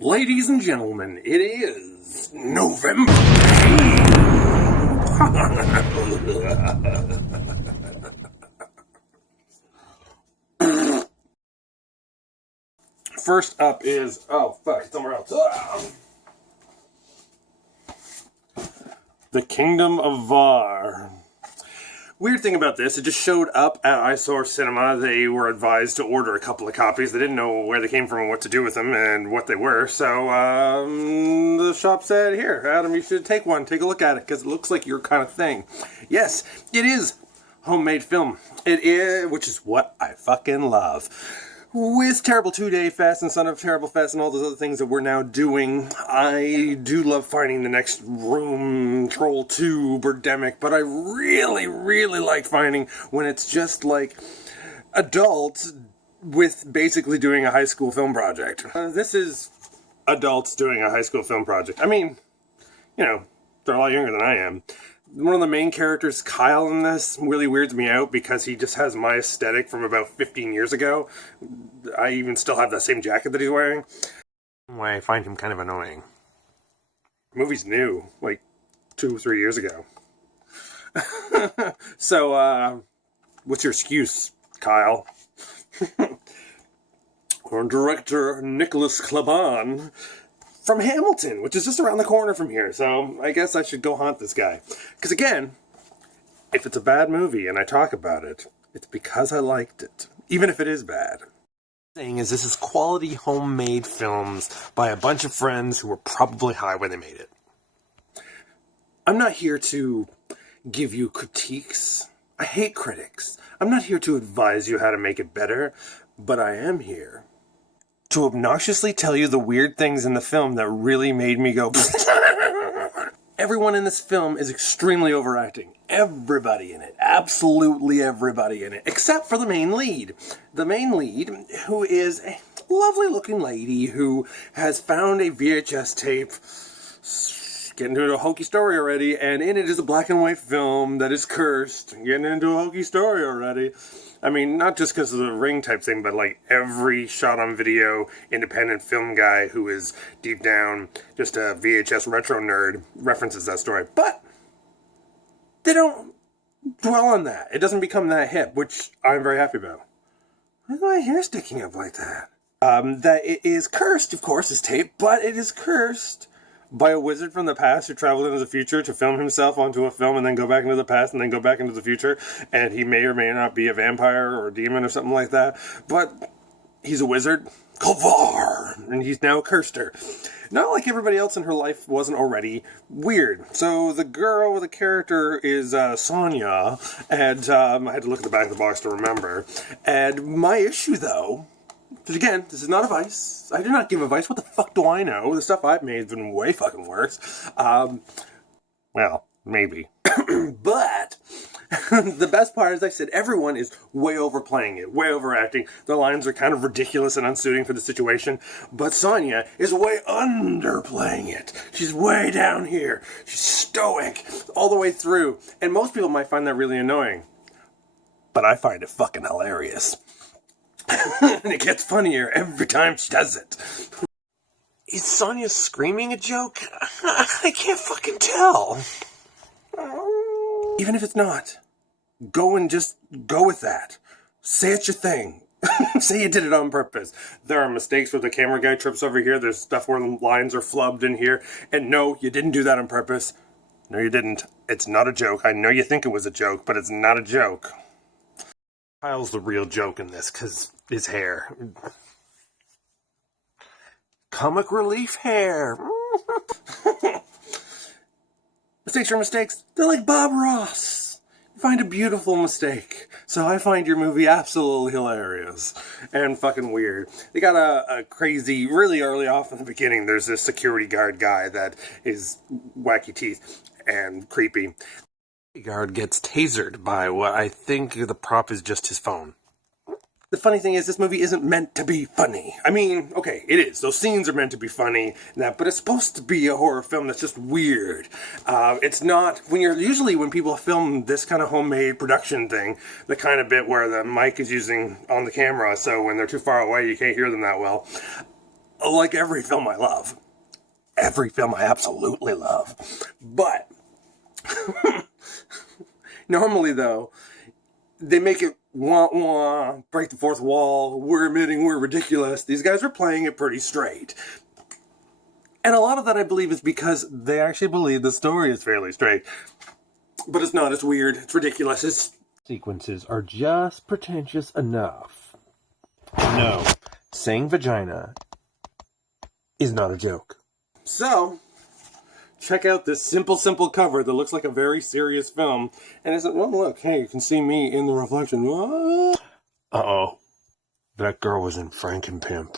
Ladies and gentlemen, it is November. First up is, oh fuck, it's somewhere else. The Kingdom of Var. Weird thing about this, it just showed up at Eyesore Cinema. They were advised to order a couple of copies. They didn't know where they came from and what to do with them and what they were. So the shop said, here, Adam, you should take one. Take a look at it because it looks like your kind of thing. Yes, it is homemade film. It is, which is what I fucking love. With Terrible 2-Day Fest and Son of Terrible Fest and all those other things that we're now doing, I do love finding the next Room, Troll 2, Birdemic, but I really, really like finding when it's just like adults with basically doing a high school film project. This is adults doing a high school film project. I mean, you know, they're a lot younger than I am. One of the main characters, Kyle, in this really weirds me out because he just has my aesthetic from about 15 years ago. I even still have that same jacket that he's wearing. Why I find him kind of annoying. The movie's new, like 2 or 3 years ago. So, what's your excuse, Kyle? Or director Nicholas Klaban from Hamilton, which is just around the corner from here, so I guess I should go haunt this guy. Because again, if it's a bad movie and I talk about it, it's because I liked it, even if it is bad. The thing is, this is quality homemade films by a bunch of friends who were probably high when they made it. I'm not here to give you critiques. I hate critics. I'm not here to advise you how to make it better, but I am here to obnoxiously tell you the weird things in the film that really made me go Everyone in this film is extremely overacting. Everybody in it. Absolutely everybody in it. Except for the main lead. The main lead, who is a lovely looking lady who has found a VHS tape, getting into a hokey story already, and in it is a black and white film that is cursed. Getting into a hokey story already. I mean, not just because of the ring type thing, but like every shot on video independent film guy who is deep down just a VHS retro nerd references that story. But they don't dwell on that. It doesn't become that hip, which I'm very happy about. Why is my hair sticking up like that? That it is cursed, of course, this tape, but it is cursed by a wizard from the past who traveled into the future to film himself onto a film and then go back into the past and then go back into the future. And he may or may not be a vampire or a demon or something like that. But he's a wizard called Var, and he's now cursed her. Not like everybody else in her life wasn't already weird. So the girl, the character is Sonia, and I had to look at the back of the box to remember. And my issue, though, because again, this is not advice. I do not give advice. What the fuck do I know? The stuff I've made has been way fucking worse. Well, maybe. But the best part is, I said, everyone is way overplaying it, way overacting. The lines are kind of ridiculous and unsuiting for the situation. But Sonia is way underplaying it. She's way down here. She's stoic all the way through. And most people might find that really annoying. But I find it fucking hilarious. And it gets funnier every time she does it. Is Sonia screaming a joke? I can't fucking tell. Even if it's not, go and just go with that. Say it's your thing. Say you did it on purpose. There are mistakes where the camera guy trips over here. There's stuff where the lines are flubbed in here. And no, you didn't do that on purpose. No, you didn't. It's not a joke. I know you think it was a joke, but it's not a joke. Kyle's the real joke in this, because his hair. Comic relief hair. Mistakes are mistakes. They're like Bob Ross. You find a beautiful mistake. So I find your movie absolutely hilarious. And fucking weird. They got a crazy, really early off in the beginning, there's this security guard guy that is wacky teeth and creepy. The guard gets tasered by what I think the prop is just his phone. The funny thing is, this movie isn't meant to be funny. I mean, okay, it is. Those scenes are meant to be funny, but it's supposed to be a horror film that's just weird. It's not, usually when people film this kind of homemade production thing, the kind of bit where the mic is using on the camera, so when they're too far away, you can't hear them that well. like every film I love. Every film I absolutely love. But, normally though, they make it wah-wah, break the fourth wall, we're admitting we're ridiculous. These guys are playing it pretty straight. And a lot of that, I believe, is because they actually believe the story is fairly straight. But it's not, it's weird, it's ridiculous, its sequences are just pretentious enough. No, saying vagina is not a joke. So, check out this simple cover that looks like a very serious film. And it's like, well, look, hey, you can see me in the reflection. Uh-oh. That girl was in Frankenpimp.